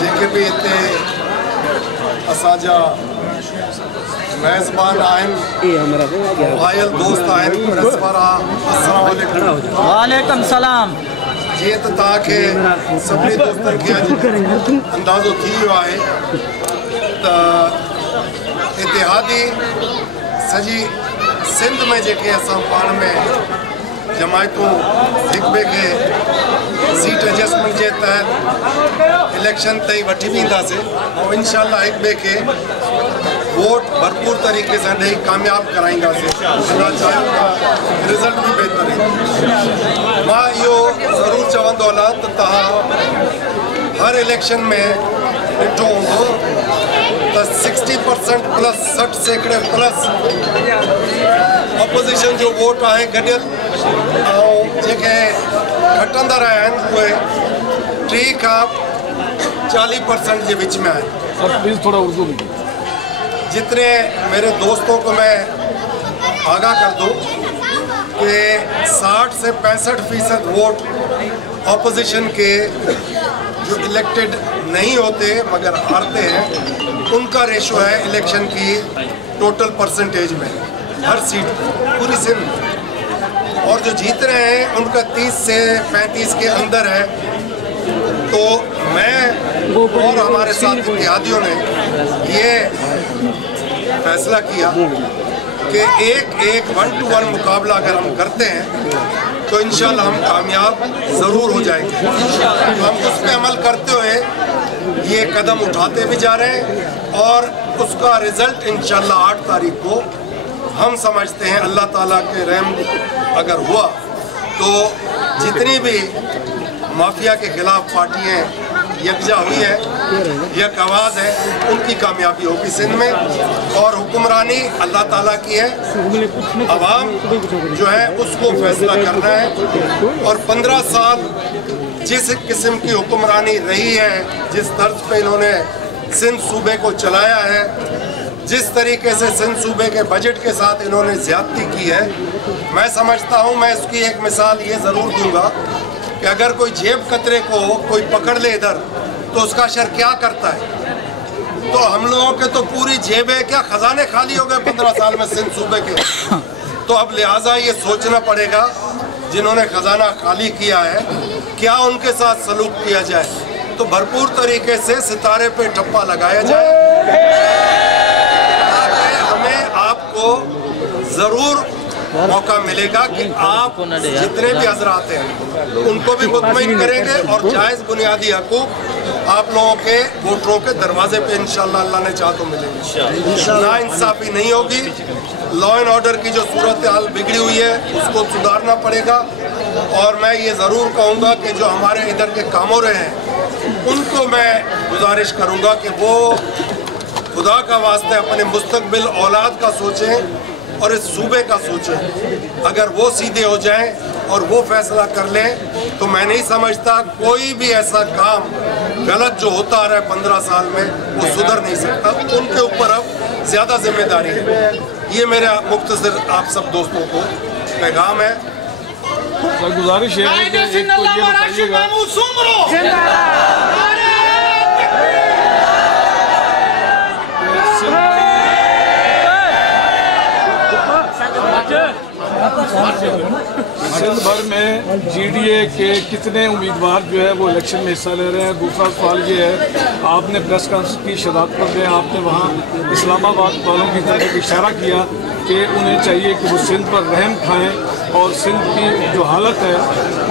जेके भी इतने असांजा मेज़बान आहिनि, आयल दोस्त आहिनि, प्रेस वारा, अस्सलाम वालेकुम। वालेकुम सलाम। जीअं त तव्हांखे सभिनी दोस्तनि खे अॼु अंदाज़ो थी वियो आहे त इतिहादी सॼी सिंध में जेके असां पाण में जमायतूं हिक ॿिए खे सीट एडजस्टमेंट जे तहत इलेक्शन ताईं वठी वेंदासीं और इंशाअल्लाह हिक ॿिए खे वोट भरपूर तरीक़े सां ॾेई कामयाब कराईंदासीं। अल्लाह चाहियो त रिज़ल्ट बि बहितर ईंदो। मां इहो ज़रूरु चवंदो हलां त तव्हां हर इलेक्शन में ॾिठो हूंदो त 60% प्लस 60% प्लस अपोजिशन जो वोट आहे गॾियल ऐं जेके खटंदा रहिया आहिनि उहे 30 खां 40% जे विच में आहिनि। प्लीज़ थोड़ा उर्दू में। जितने मेरे दोस्तों को मैं आगाह कर दूं कि 60 से 65% वोट ऑपोजिशन के जो इलेक्टेड नहीं होते मगर हारते हैं उनका रेशो है इलेक्शन की टोटल परसेंटेज में हर सीट पूरी सिंध, और जो जीत रहे हैं उनका 30 से 35 के अंदर है। तो मैं और हमारे साथ इत्तेहादियों ने ये फैसला किया कि एक 1-to-1 मुकाबला अगर हम करते हैं तो इंशाल्लाह हम कामयाब ज़रूर हो जाएंगे। तो हम उस पर अमल करते हुए ये कदम उठाते भी जा रहे हैं और उसका रिज़ल्ट इंशाल्लाह 8 तारीख को हम समझते हैं अल्लाह ताला के रहम अगर हुआ तो जितनी भी माफिया के खिलाफ पार्टियाँ यकजा हुई है, एक आवाज़ है, उनकी कामयाबी होगी सिंध में और हुक्मरानी अल्लाह ताला की है। अवाम जो है उसको फैसला करना है और 15 साल जिस किस्म की हुक्मरानी रही है, जिस तर्ज पे इन्होंने सिंध सूबे को चलाया है, जिस तरीके से सिंध सूबे के बजट के साथ इन्होंने ज़्यादती की है, मैं समझता हूँ मैं इसकी एक मिसाल ये ज़रूर दूँगा कि अगर कोई जेब कतरे को कोई पकड़ ले इधर तो उसका असर क्या करता है। तो हम लोगों के तो पूरी जेबें क्या खजाने खाली हो गए 15 साल में सिंध सूबे के। तो अब लिहाजा ये सोचना पड़ेगा जिन्होंने खजाना खाली किया है क्या उनके साथ सलूक किया जाए। तो भरपूर तरीके से सितारे पे ठप्पा लगाया जाए। हमें आपको ज़रूर मौका मिलेगा कि आप जितने भी हजरात हैं उनको भी मुतमईन करेंगे और जायज़ बुनियादी हकूक़ आप लोगों के वोटरों के दरवाजे पे इंशाअल्लाह अल्लाह ने चाह तो मिलेंगे। नाइंसाफ़ी नहीं होगी। लॉ एंड ऑर्डर की जो सूरत हाल बिगड़ी हुई है उसको सुधारना पड़ेगा और मैं ये ज़रूर कहूँगा कि जो हमारे इधर के कामोरे हैं उनको मैं गुजारिश करूँगा कि वो खुदा का वास्ते अपने मुस्तकबिल औलाद का सोचें और इस सूबे का सोचें। अगर वो सीधे हो जाएं और वो फैसला कर लें तो मैं नहीं समझता कोई भी ऐसा काम गलत जो होता आ रहा है 15 साल में वो सुधर नहीं सकता। उनके ऊपर अब ज़्यादा जिम्मेदारी है। ये मेरा मुख्तसर आप सब दोस्तों को पैगाम है। गुजारिश है कि एक तो ये बताइएगा सिंध भर में GDA के कितने उम्मीदवार जो है वो इलेक्शन में हिस्सा ले रहे हैं। दूसरा सवाल ये है आपने प्रेस कॉन्फ्रेंस की शराकत पर में आपने वहाँ इस्लामाबाद वालों की तरफ इशारा किया कि उन्हें चाहिए कि वो सिंध पर रहम खाएं और सिंध की जो हालत है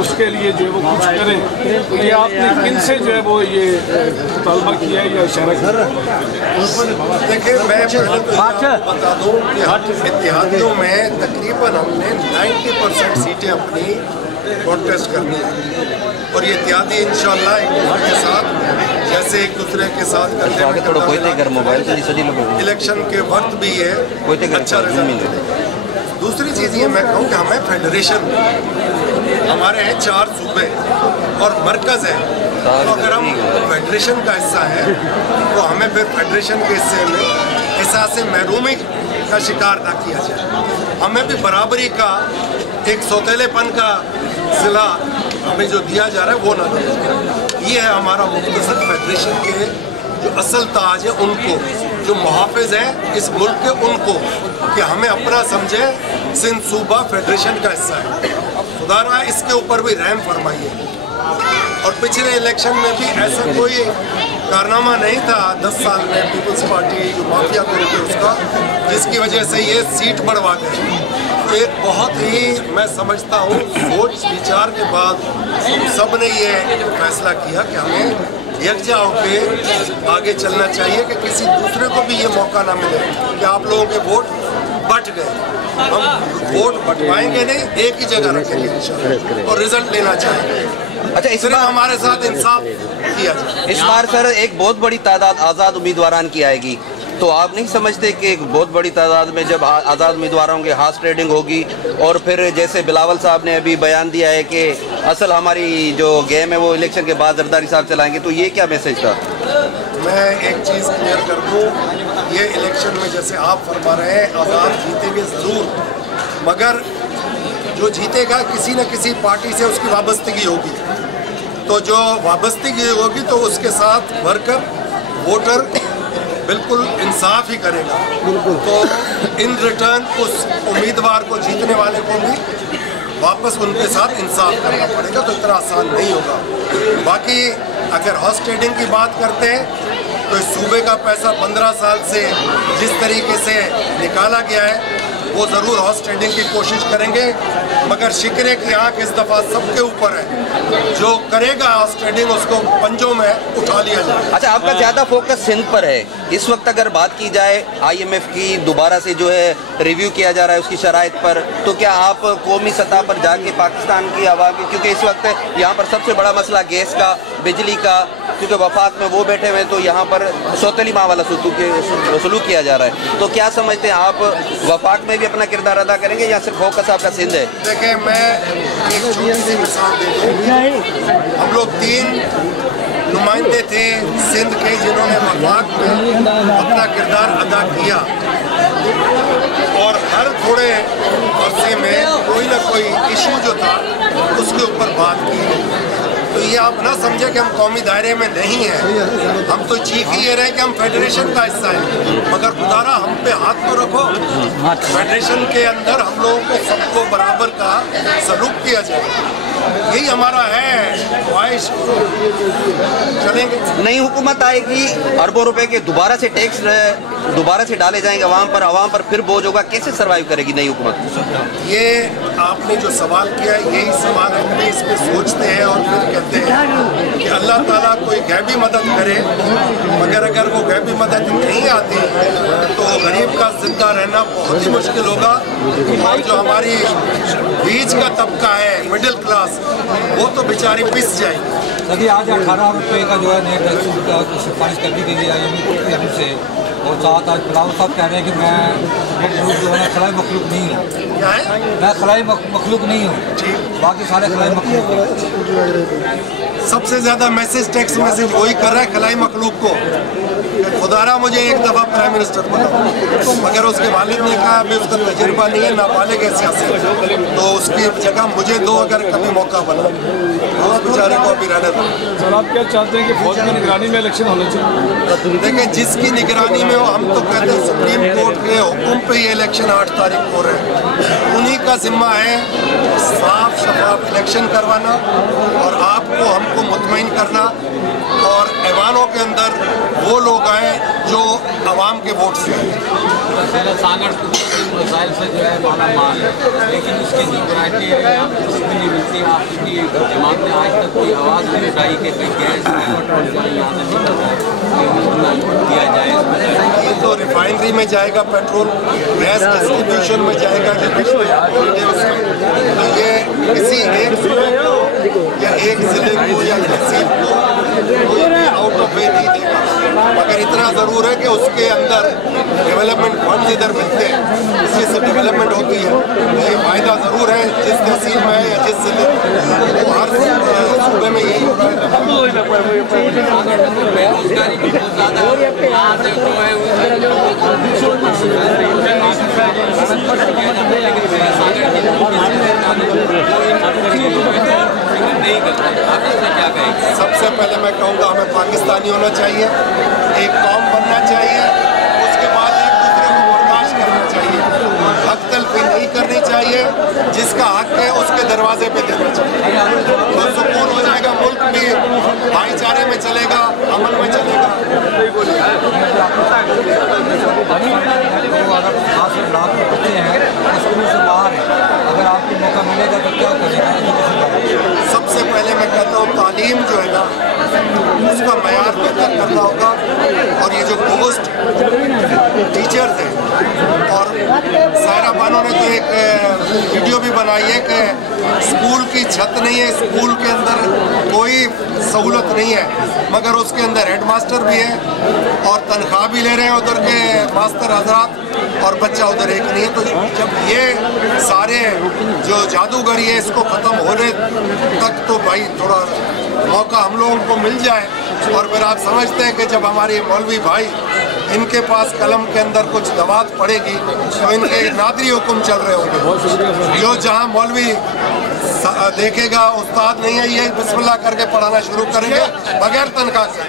उसके लिए जो है वो कुछ करें। तो ये आपने किन से जो है वो ये मुतालबा किया है या इशारा किया? देखिए मैं बता दूँ कि इत्तेहादियों में तकरीबन हमने 90% सीटें अपनी कॉन्टेस्ट करनी है और ये इत्तेहादी इंशाअल्लाह एक दूसरे के साथ जैसे एक दूसरे के साथ इलेक्शन के वक्त भी ये अच्छा रिजल्ट मिले। दूसरी चीज़ ये मैं कहूँ कि हमें फेडरेशन हमारे हैं 4 सूबे और मरकज़ है, तो अगर हम फेडरेशन का हिस्सा हैं तो हमें फिर फेडरेशन के हिस्से में एहसास महरूमी का शिकार ना किया जाए। हमें भी बराबरी का एक सौतेलेपन का ज़िला हमें जो दिया जा रहा है वो ना दिया जाए। ये है हमारा मुख्तसर फेडरेशन के जो असल ताज है उनको, जो मुहाफिज हैं इस मुल्क के उनको, कि हमें अपना समझे सिंध सूबा फेडरेशन का हिस्सा है। खुदा रहा इसके ऊपर भी रहम फरमाइए। और पिछले इलेक्शन में भी ऐसा कोई कारनामा नहीं था 10 साल में पीपल्स पार्टी जो माफिया ग्रुप है उसका, जिसकी वजह से ये सीट बढ़वा गए। एक बहुत ही मैं समझता हूँ सोच विचार के बाद सब ने ये फैसला किया कि हमें यकजा होकर आगे चलना चाहिए, कि किसी दूसरे को भी ये मौका ना मिले कि आप लोगों के वोट बट गए। हम वोट बंटवाएंगे नहीं, एक ही जगह रखेंगे इंशाल्लाह और रिजल्ट लेना चाहेंगे। अच्छा, इस बार हमारे साथ इंसाफ किया जाए। इस बार सर एक बहुत बड़ी तादाद आज़ाद उम्मीदवारान की आएगी, तो आप नहीं समझते कि एक बहुत बड़ी तादाद में जब आज़ाद उम्मीदवार होंगे हार्स ट्रेडिंग होगी, और फिर जैसे बिलावल साहब ने अभी बयान दिया है कि असल हमारी जो गेम है वो इलेक्शन के बाद जरदारी साहब चलाएंगे, तो ये क्या मैसेज था? मैं एक चीज़ क्लियर कर दूँ, ये इलेक्शन में जैसे आप फरमा रहे हैं आज़ाद जीतेंगे ज़रूर, मगर जो जीतेगा किसी न किसी पार्टी से उसकी वाबस्तगी होगी, तो जो वाबस्तगी होगी तो उसके साथ वर्कर वोटर बिल्कुल इंसाफ ही करेगा। तो इन रिटर्न उस उम्मीदवार को जीतने वाले को भी वापस उनके साथ इंसाफ करना पड़ेगा, तो इतना आसान नहीं होगा। बाकी अगर हॉर्स ट्रेडिंग की बात करते हैं तो इस सूबे का पैसा 15 साल से जिस तरीके से निकाला गया है वो ज़रूर हॉर्स ट्रेडिंग की कोशिश करेंगे, मगर शिकरे की आंख इस दफ़ा सबके ऊपर है। जो करेगा हॉर्स ट्रेडिंग उसको पंजों में उठा लिया जाए। अच्छा, आपका ज़्यादा फोकस सिंध पर है इस वक्त। अगर बात की जाए IMF की दोबारा से जो है रिव्यू किया जा रहा है उसकी शराइत पर, तो क्या आप कौमी सतह पर जाके पाकिस्तान की आवाम की, क्योंकि इस वक्त यहाँ पर सबसे बड़ा मसला गैस का, बिजली का, क्योंकि वफाक में वो बैठे हुए तो यहाँ पर सौतेली माह वाला सलूक किया जा रहा है, तो क्या समझते हैं आप वफाक में भी अपना किरदार अदा करेंगे या सिर्फ फोकस आपका सिंध है? देखिए, मैं एक छोटी सी मिसाल दे दूँ। हम लोग 3 नुमाइंदे थे सिंध के जिन्होंने वफाक में अपना किरदार अदा किया, और हर थोड़े अरसे में कोई ना कोई इशू जो था उसके ऊपर बात की। तो ये आप ना समझे कि हम कौमी दायरे में नहीं हैं, हम तो चीख ही ये रहे कि हम फेडरेशन का हिस्सा हैं, मगर खुदारा हम पे हाथ तो रखो। फेडरेशन के अंदर हम लोगों को सबको बराबर का सलूक किया जाए, यही हमारा है ख्वाहिश। चलेंगे। नई हुकूमत आएगी, अरबों रुपए के दोबारा से टैक्स दोबारा से डाले जाएंगे आवाम पर फिर बोझ होगा, कैसे सर्वाइव करेगी नई हुकूमत? ये आपने जो सवाल किया है यही सवाल हम इस पे सोचते हैं और फिर कहते हैं कि अल्लाह ताला कोई गैबी मदद करे, मगर अगर वो गैबी मदद नहीं आती तो गरीब का जिंदा रहना बहुत ही मुश्किल होगा। और जो हमारी बीच का तबका है मिडिल क्लास, वो तो बेचारी पिस जाएगी। अभी आज 18 रुपये का जो है नेट की सिफारिश कर दी गई है से, और साथ आज बिलावल साहब कह रहे हैं कि मैं जो है खलाई मखलूक नहीं हूँ। क्या है? मैं खलाई मखलूक नहीं हूँ, बाकी सारे खलाई मखलूक हैं। सबसे ज़्यादा मैसेज टेक्स्ट मैसेज वही कर रहा है खलाई मखलूक को। खुदारा मुझे एक दफ़ा प्राइम मिनिस्टर बनाओ, मगर उसके वालिद ने कहा अभी उसका तजुर्बा नहीं है, नाबालिग है सियासी, तो उसकी जगह मुझे दो अगर कभी मौका बना, तो उस बेचारे को अभी रहने दो। सर, आप क्या चाहते हैं कि फौज की निगरानी में इलेक्शन होना चाहिए? देखिए, जिसकी निगरानी में हो, हम तो कहते हैं सुप्रीम कोर्ट के हुक्म पे ये इलेक्शन 8 तारीख को रहे, उन्हीं का जिम्मा है साफ शफाफ इलेक्शन करवाना और आपको हमको मुतमईन करना, और ऐवानों के अंदर वो लोग आए जो आवाम के वोट से सागर मसाइल से जो है माला माल है, लेकिन उसकी जो क्राइटेरिया कुछ भी नहीं मिलती। आपकी जमात ने आज तक कोई आवाज़ नहीं उठाई कि कोई गैस यहाँ से निकल रहा है दिया जाए। ये तो रिफाइनरी में जाएगा पेट्रोल, गैस डिस्ट्रीब्यूशन में जाएगा, तो ये किसी एक सूबे को या एक जिले को या तहसील को आउट ऑफ वे नहीं देगा, मगर इतना ज़रूर है कि उसके अंदर डेवलपमेंट फंड इधर मिलते हैं, इसी से डेवलपमेंट होती है। तो ये फ़ायदा ज़रूर है जिस तहसील में है या जिस जिले में, वो हर सूबे में यही हो रहा है। बेरोजगारी भी बहुत ज़्यादा यहाँ से तो है, नहीं कर रहे, आप इसमें क्या कहेंगे? सबसे पहले मैं कहूँगा हमें पाकिस्तानी होना चाहिए, एक कौम बनना चाहिए, उसके बाद एक दूसरे को बर्दाश्त करना चाहिए, हक तलफी नहीं करनी चाहिए, जिसका हक है उसके दरवाजे पे देना चाहिए, तो सुकून हो जाएगा, मुल्क भी भाईचारे में चलेगा, अमन में चलेगा। बच्चे हैं स्कूल से बाहर हैं, अगर आपको मौका मिलेगा तो क्या करेगा? सबसे पहले मैं कहता हूँ तालीम जो है ना उसका मयार बेहतर करना होगा, और ये जो पोस्ट टीचर्स हैं, और सायरा बानो ने तो एक वीडियो भी बनाई है कि स्कूल की छत नहीं है, स्कूल के अंदर कोई सहूलत नहीं है, मगर उसके अंदर हेडमास्टर भी है और तनख्वाह भी ले रहे हैं उधर के मास्टर हजरात, और बच्चा उधर एक नहीं है। तो जब ये सारे जो जादूगरी है इसको ख़त्म होने तक तो भाई थोड़ा मौका हम लोगों को मिल जाए, और फिर आप समझते हैं कि जब हमारे मौलवी भाई इनके पास कलम के अंदर कुछ दवात पड़ेगी तो इनके नादरी हुक्म चल रहे होंगे, जो जहाँ मौलवी देखेगा उस्ताद नहीं है, ये बिस्मिल्लाह करके पढ़ाना शुरू करेंगे बगैर तनख्वाह से।